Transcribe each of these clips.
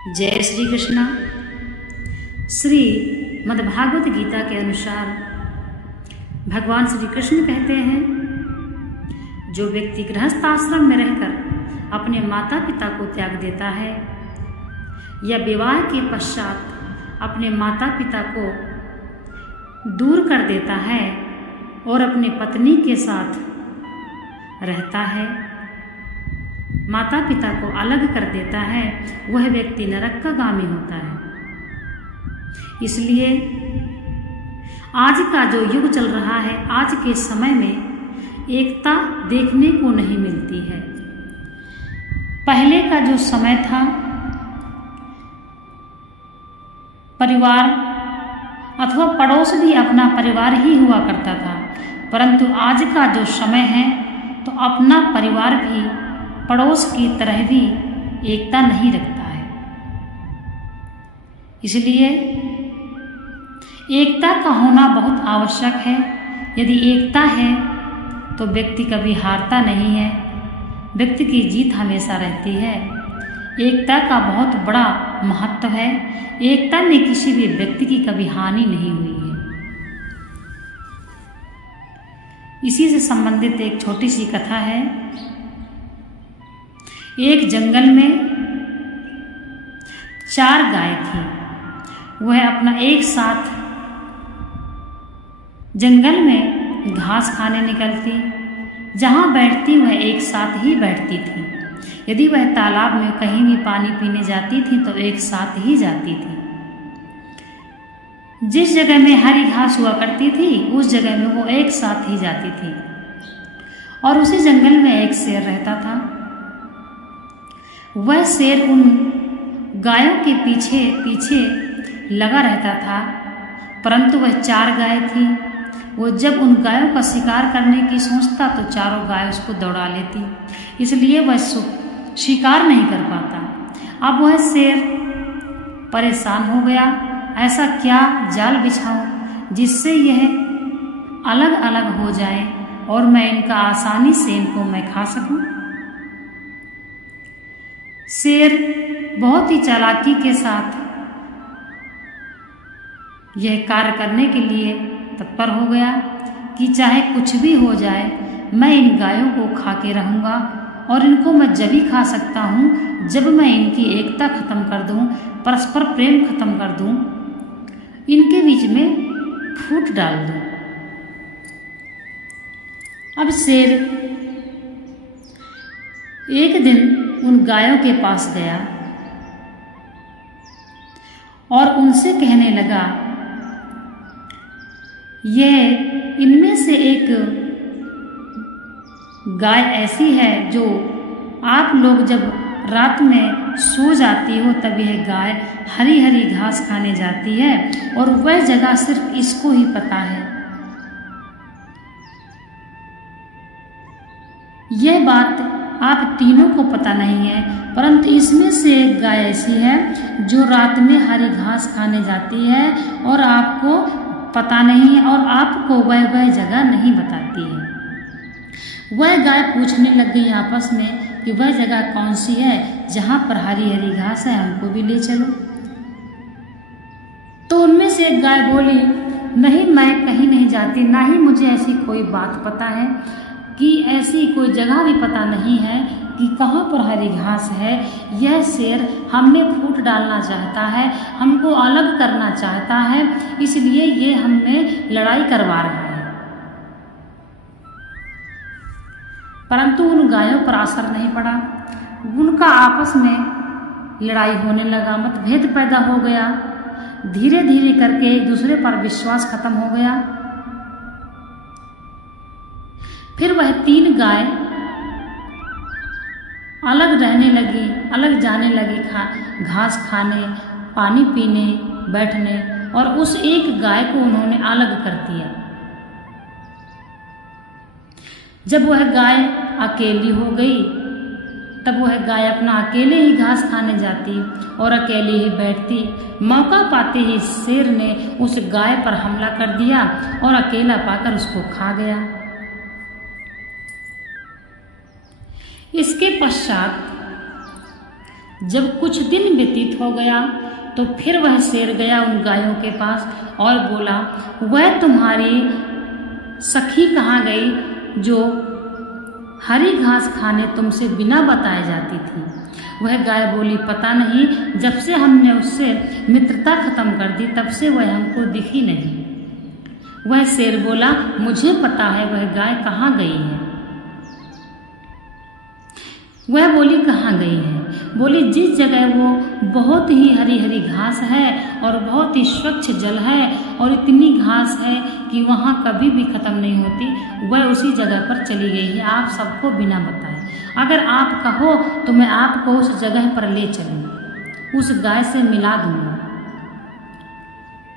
जय श्री कृष्णा। श्री मद्भागवत गीता के अनुसार भगवान श्री कृष्ण कहते हैं, जो व्यक्ति गृहस्थ आश्रम में रहकर अपने माता पिता को त्याग देता है या विवाह के पश्चात अपने माता पिता को दूर कर देता है और अपनी पत्नी के साथ रहता है, माता पिता को अलग कर देता है, वह व्यक्ति नरक का गामी होता है। इसलिए आज का जो युग चल रहा है, आज के समय में एकता देखने को नहीं मिलती है। पहले का जो समय था, परिवार अथवा पड़ोस भी अपना परिवार ही हुआ करता था, परंतु आज का जो समय है तो अपना परिवार भी पड़ोस की तरह भी एकता नहीं रखता है। इसलिए एकता का होना बहुत आवश्यक है। यदि एकता है तो व्यक्ति कभी हारता नहीं है, व्यक्ति की जीत हमेशा रहती है। एकता का बहुत बड़ा महत्व है। एकता में किसी भी व्यक्ति की कभी हानि नहीं हुई है। इसी से संबंधित एक छोटी सी कथा है। एक जंगल में 4 गाय थी। वह अपना एक साथ जंगल में घास खाने निकलती, जहाँ बैठती वह एक साथ ही बैठती थी। यदि वह तालाब में कहीं भी पानी पीने जाती थी तो एक साथ ही जाती थी। जिस जगह में हरी घास हुआ करती थी उस जगह में वो एक साथ ही जाती थी। और उसी जंगल में एक शेर रहता था। वह शेर उन गायों के पीछे पीछे लगा रहता था, परंतु वह 4 गाय थी। वो जब उन गायों का शिकार करने की सोचता तो चारों गाय उसको दौड़ा लेती, इसलिए वह शिकार नहीं कर पाता। अब वह शेर परेशान हो गया, ऐसा क्या जाल बिछाऊं जिससे यह अलग अलग हो जाए और मैं इनका आसानी से इनको मैं खा सकूं। शेर बहुत ही चालाकी के साथ यह कार्य करने के लिए तत्पर हो गया कि चाहे कुछ भी हो जाए, मैं इन गायों को खा के रहूँगा और इनको मैं जब ही खा सकता हूँ जब मैं इनकी एकता खत्म कर दूँ, परस्पर प्रेम खत्म कर दूँ, इनके बीच में फूट डाल दूँ। अब शेर एक दिन उन गायों के पास गया और उनसे कहने लगा, यह इनमें से एक गाय ऐसी है जो आप लोग जब रात में सो जाती हो तब यह गाय हरी हरी घास खाने जाती है और वह जगह सिर्फ इसको ही पता है। यह बात आप तीनों को पता नहीं है, परंतु इसमें से एक गाय ऐसी है जो रात में हरी घास खाने जाती है और आपको पता नहीं है और आपको वह जगह नहीं बताती है। वह गाय पूछने लग गई आपस में कि वह जगह कौन सी है जहाँ पर हरी हरी घास है, हमको भी ले चलो। तो उनमें से एक गाय बोली, नहीं, मैं कहीं नहीं जाती, ना ही मुझे ऐसी कोई बात पता है कि ऐसी कोई जगह भी पता नहीं है कि कहाँ पर हरी घास है। यह शेर हम में फूट डालना चाहता है, हमको अलग करना चाहता है, इसलिए ये हम में लड़ाई करवा रहा है। परंतु उन गायों पर असर नहीं पड़ा। उनका आपस में लड़ाई होने लगा, मतभेद पैदा हो गया। धीरे धीरे करके एक दूसरे पर विश्वास खत्म हो गया। फिर वह 3 गाय अलग रहने लगी, अलग जाने लगी घास खाने, पानी पीने, बैठने, और उस एक गाय को उन्होंने अलग कर दिया। जब वह गाय अकेली हो गई तब वह गाय अपना अकेले ही घास खाने जाती और अकेले ही बैठती। मौका पाते ही शेर ने उस गाय पर हमला कर दिया और अकेला पाकर उसको खा गया। इसके पश्चात जब कुछ दिन व्यतीत हो गया तो फिर वह शेर गया उन गायों के पास और बोला, वह तुम्हारी सखी कहाँ गई जो हरी घास खाने तुमसे बिना बताए जाती थी? वह गाय बोली, पता नहीं, जब से हमने उससे मित्रता खत्म कर दी तब से वह हमको दिखी नहीं। वह शेर बोला, मुझे पता है वह गाय कहाँ गई है। वह बोली, कहाँ गई है? बोली, जिस जगह वो बहुत ही हरी हरी घास है और बहुत ही स्वच्छ जल है और इतनी घास है कि वहाँ कभी भी ख़त्म नहीं होती, वह उसी जगह पर चली गई है, आप सबको बिना बताए। अगर आप कहो तो मैं आपको उस जगह पर ले चलूँ, उस गाय से मिला दूँगा।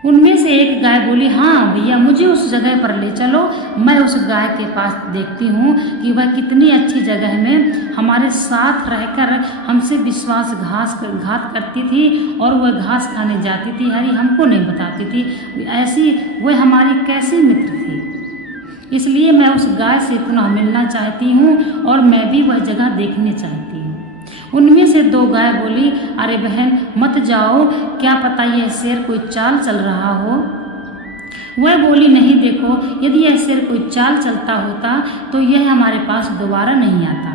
उनमें से एक गाय बोली, हाँ भैया, मुझे उस जगह पर ले चलो, मैं उस गाय के पास देखती हूँ कि वह कितनी अच्छी जगह में हमारे साथ रहकर हमसे विश्वासघात करती थी और वह घास खाने जाती थी, हरी हमको नहीं बताती थी। ऐसी वह हमारी कैसी मित्र थी? इसलिए मैं उस गाय से पुनः मिलना चाहती हूँ और मैं भी वह जगह देखने चाहती हूँ। उनमें से दो गाय बोली, अरे बहन मत जाओ, क्या पता यह शेर कोई चाल चल रहा हो। वह बोली, नहीं देखो, यदि यह शेर कोई चाल चलता होता तो यह हमारे पास दोबारा नहीं आता।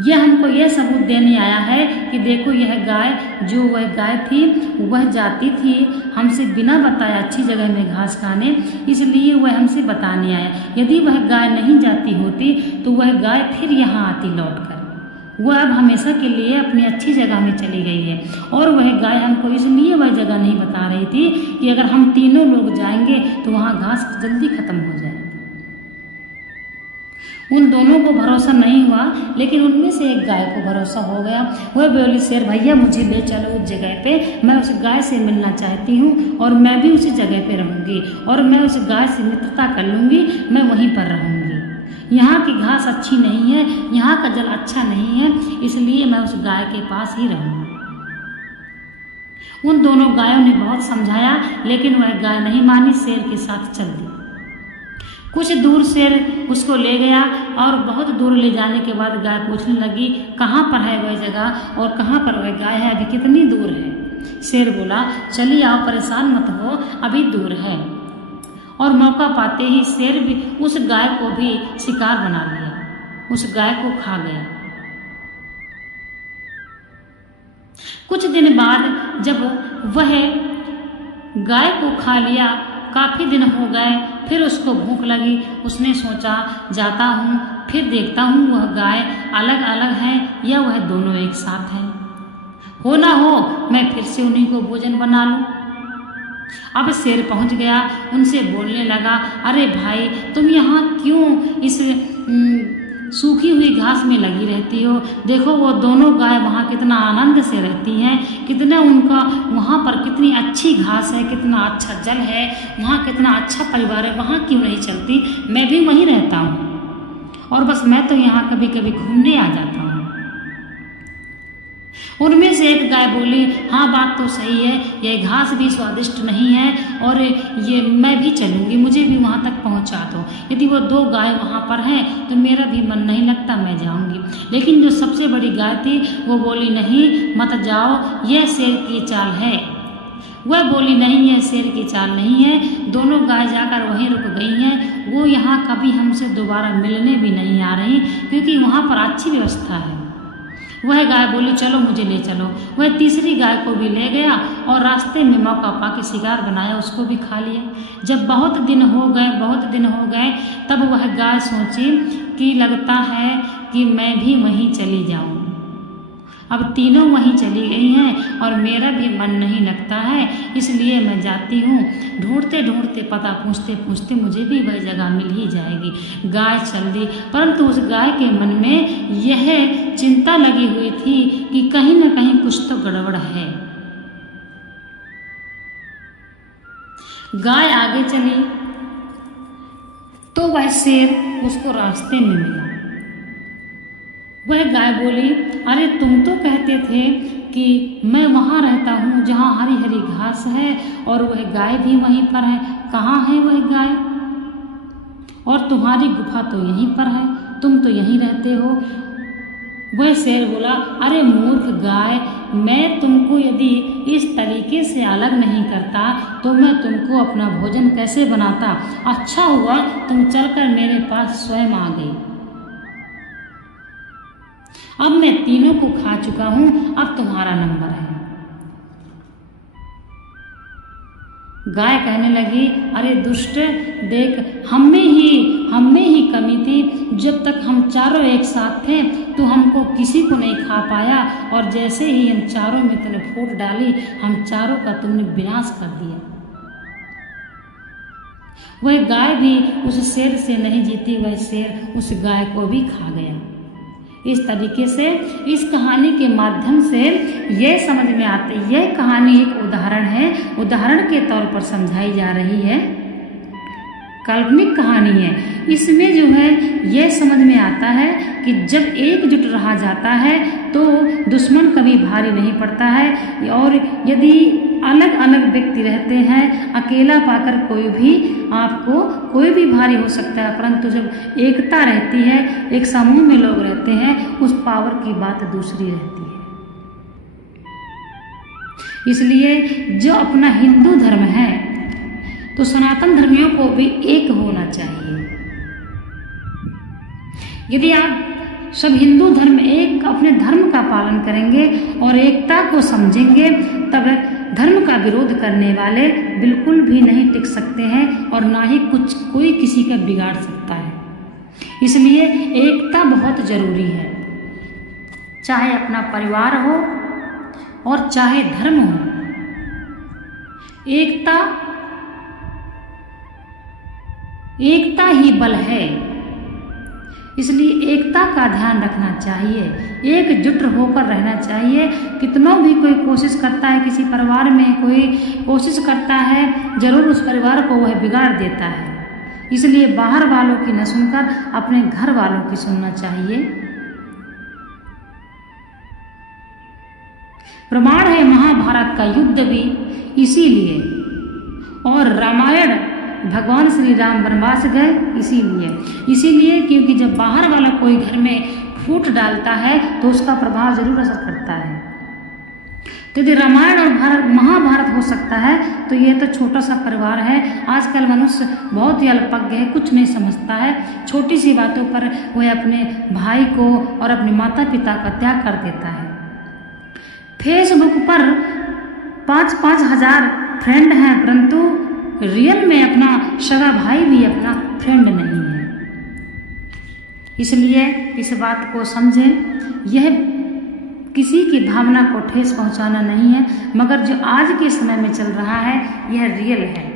यह हमको यह सबूत देने आया है कि देखो यह गाय, जो वह गाय थी वह जाती थी हमसे बिना बताए अच्छी जगह में घास खाने, इसलिए वह हमसे बताने आया। यदि वह गाय नहीं जाती होती तो वह गाय फिर यहाँ आती लौटकर। वह अब हमेशा के लिए अपनी अच्छी जगह में चली गई है और वह गाय हमको इसलिए वह जगह नहीं बता रही थी कि अगर हम तीनों लोग जाएंगे तो वहाँ घास जल्दी खत्म हो जाएगी। उन दोनों को भरोसा नहीं हुआ, लेकिन उनमें से एक गाय को भरोसा हो गया। वह बोली, शेर भैया मुझे ले चलो उस जगह पे, मैं उस गाय से मिलना चाहती हूँ और मैं भी उसी जगह पे रहूँगी और मैं उस गाय से मित्रता कर लूँगी, मैं वहीं पर रहूँगी। यहाँ की घास अच्छी नहीं है, यहाँ का जल अच्छा नहीं है, इसलिए मैं उस गाय के पास ही रहूँगी। उन दोनों गायों ने बहुत समझाया, लेकिन वह गाय नहीं मानी, शेर के साथ चल दी। कुछ दूर शेर उसको ले गया और बहुत दूर ले जाने के बाद गाय पूछने लगी, कहाँ पर है वह जगह और कहाँ पर वह गाय है, अभी कितनी दूर है? शेर बोला, चलिए आओ, परेशान मत हो, अभी दूर है। और मौका पाते ही शेर भी उस गाय को भी शिकार बना लिया, उस गाय को खा गया। कुछ दिन बाद जब वह गाय को खा लिया, काफ़ी दिन हो गए, फिर उसको भूख लगी। उसने सोचा, जाता हूँ फिर देखता हूँ वह गाय अलग अलग है या वह दोनों एक साथ हैं। हो ना हो मैं फिर से उन्हीं को भोजन बना लूँ। अब शेर पहुँच गया, उनसे बोलने लगा, अरे भाई तुम यहाँ क्यों इस सूखी हुई घास में लगी रहती हो? देखो वो दोनों गाय वहाँ कितना आनंद से रहती हैं, कितना उनका वहाँ पर कितनी अच्छी घास है, कितना अच्छा जल है, वहाँ कितना अच्छा परिवार है, वहाँ क्यों नहीं चलती? मैं भी वहीं रहता हूँ और बस मैं तो यहाँ कभी कभी घूमने आ जाता हूँ। उनमें से एक गाय बोली, हाँ बात तो सही है, यह घास भी स्वादिष्ट नहीं है और ये मैं भी चलूँगी, मुझे भी वहाँ तक पहुँचा दो। यदि वो दो गाय वहाँ पर हैं तो मेरा भी मन नहीं लगता, मैं जाऊँगी। लेकिन जो सबसे बड़ी गाय थी वो बोली, नहीं मत जाओ, यह शेर की चाल है। वह बोली, नहीं यह शेर की चाल नहीं है। दोनों गाय जाकर वहीं रुक गई हैं, वो यहाँ कभी हमसे दोबारा मिलने भी नहीं आ रही क्योंकि वहाँ पर अच्छी व्यवस्था है। वह गाय बोली, चलो मुझे ले चलो। वह तीसरी गाय को भी ले गया और रास्ते में मौका पाके शिकार बनाया, उसको भी खा लिया। जब बहुत दिन हो गए तब वह गाय सोची कि लगता है कि मैं भी वहीं चली जाऊं। अब तीनों वहीं चली गई हैं और मेरा भी मन नहीं लगता है, इसलिए मैं जाती हूँ। ढूंढते ढूंढते, पता पूछते पूछते मुझे भी वह जगह मिल ही जाएगी। गाय चल दी, परंतु उस गाय के मन में यह चिंता लगी हुई थी कि कहीं न कहीं कुछ तो गड़बड़ है। गाय आगे चली तो वह शेर उसको रास्ते में मिला। वह गाय बोली, अरे तुम तो कहते थे कि मैं वहाँ रहता हूँ जहाँ हरी हरी घास है और वह गाय भी वहीं पर है, कहाँ है वह गाय? और तुम्हारी गुफा तो यहीं पर है, तुम तो यहीं रहते हो। वह शेर बोला, अरे मूर्ख गाय, मैं तुमको यदि इस तरीके से अलग नहीं करता तो मैं तुमको अपना भोजन कैसे बनाता। अच्छा हुआ तुम चलकर मेरे पास स्वयं आ गई। अब मैं तीनों को खा चुका हूं, अब तुम्हारा नंबर है। गाय कहने लगी, अरे दुष्ट, देख हम में ही कमी थी। जब तक हम चारों एक साथ थे तो हमको किसी को नहीं खा पाया, और जैसे ही हम चारों में तूने फूट डाली, हम चारों का तुमने विनाश कर दिया। वह गाय भी उस शेर से नहीं जीती, वह शेर उस गाय को भी खा गया। इस तरीके से इस कहानी के माध्यम से यह समझ में आती, यह कहानी एक उदाहरण है, उदाहरण के तौर पर समझाई जा रही है, काल्पनिक कहानी है। इसमें जो है यह समझ में आता है कि जब एकजुट रहा जाता है तो दुश्मन कभी भारी नहीं पड़ता है, और यदि अलग अलग व्यक्ति रहते हैं, अकेला पाकर कोई भी भारी हो सकता है, परंतु जब एकता रहती है, एक समूह में लोग रहते हैं, उस पावर की बात दूसरी रहती है। इसलिए जो अपना हिंदू धर्म है तो सनातन धर्मियों को भी एक होना चाहिए। यदि आप सब हिंदू धर्म एक अपने धर्म का पालन करेंगे और एकता को समझेंगे, तब धर्म का विरोध करने वाले बिल्कुल भी नहीं टिक सकते हैं और ना ही कोई किसी का बिगाड़ सकता है। इसलिए एकता बहुत जरूरी है, चाहे अपना परिवार हो और चाहे धर्म हो। एकता ही बल है, इसलिए एकता का ध्यान रखना चाहिए, एकजुट होकर रहना चाहिए। कितनों भी कोई कोशिश करता है, किसी परिवार में कोई कोशिश करता है, जरूर उस परिवार को वह बिगाड़ देता है। इसलिए बाहर वालों की न सुनकर अपने घर वालों की सुनना चाहिए। प्रमाण है महाभारत का युद्ध भी इसीलिए, और रामायण भगवान श्री राम वनवास गए इसीलिए क्योंकि जब बाहर वाला कोई घर में फूट डालता है तो उसका प्रभाव जरूर असर करता है। तो यदि रामायण और महाभारत हो सकता है तो ये तो छोटा सा परिवार है। आजकल मनुष्य बहुत ही अल्पज्ञ है, कुछ नहीं समझता है। छोटी सी बातों पर वह अपने भाई को और अपने माता पिता का त्याग कर देता है। फेसबुक पर 5-5 हजार फ्रेंड हैं, परंतु रियल में अपना सगा भाई भी अपना फ्रेंड नहीं है। इसलिए इस बात को समझें, यह किसी की भावना को ठेस पहुंचाना नहीं है, मगर जो आज के समय में चल रहा है यह रियल है।